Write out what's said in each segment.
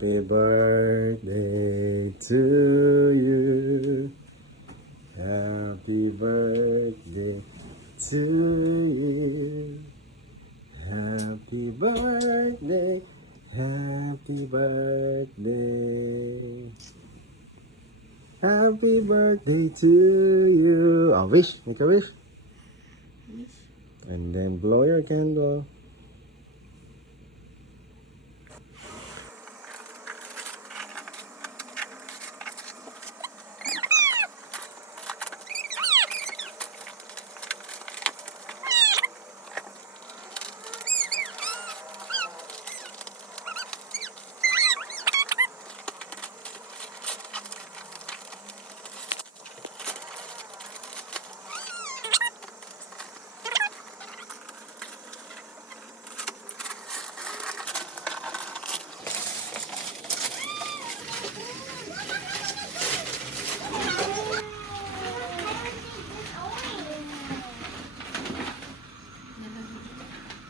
Happy birthday to you. Happy birthday to you. Happy birthday. Happy birthday. Happy birthday to you. Oh, wish. Make a wish. And then blow your candle.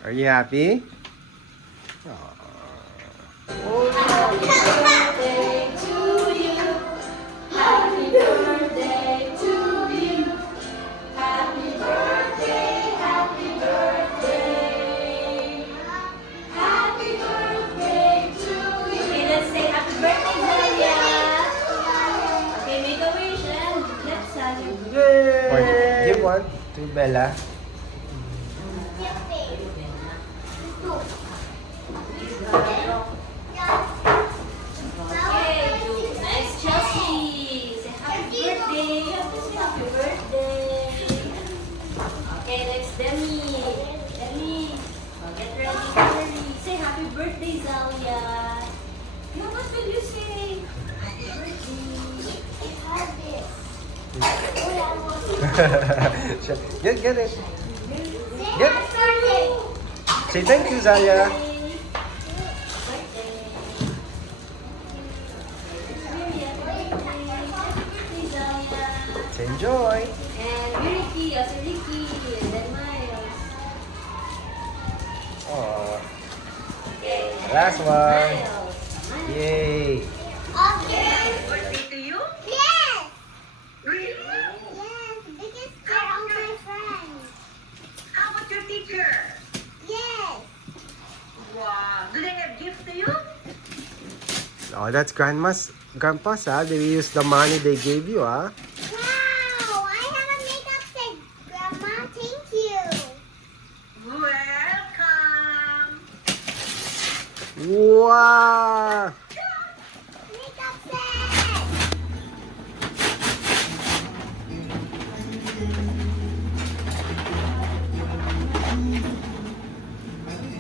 Are you happy? Give one to Bella. Get it. Get. Say thank you, Zalia. Say enjoy. And Ricky, also Ricky, and then Miles. Oh, Okay. last one. Miles. Yay. Happy birthday to you? Yes! Really? Yes, because they're all my friends. How about your teacher? Yes! Wow. Do they have gifts to you? Oh, that's grandpa's, They use the money they gave you, Wow! I have a makeup set, Grandma. Thank you. Welcome. Wow. Makeup set!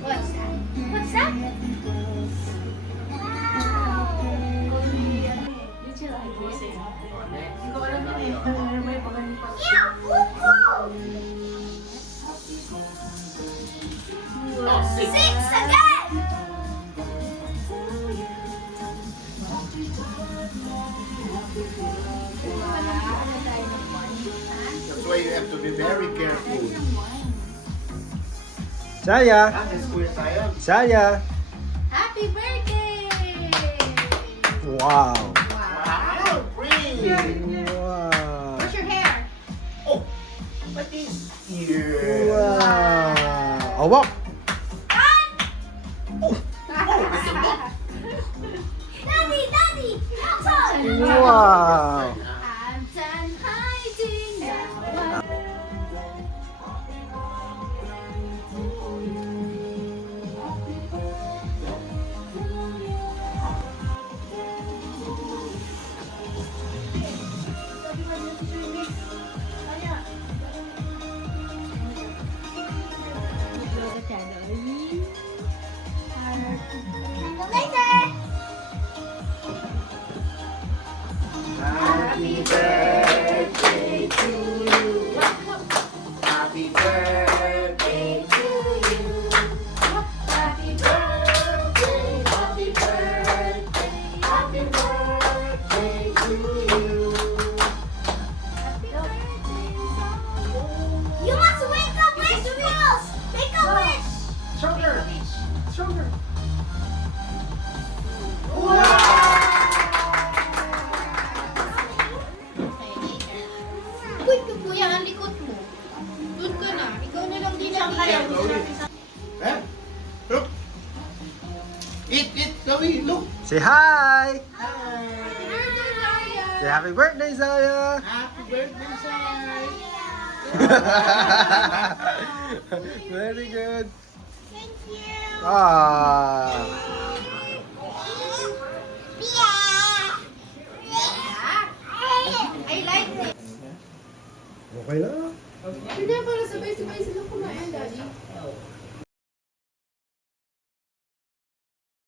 What's that? What's that? Did you like it? Yeah, Six again! That's why you have to be very careful. Saya. That's Kuya Sayang. Saya. Happy birthday! Wow. Wow, pretty. Wow. What's your hair? Oh, what is here? Wow. Oh, wow. Daddy, Daddy! Come on! Wow. I'm done hiding now. Say hi! Hi. Say happy birthday, Zaya! Happy birthday, Sai. Very good. Thank you. Ah. I like it. Okay lang. Hindi, para sabay-sabay sila kumain, Daddy.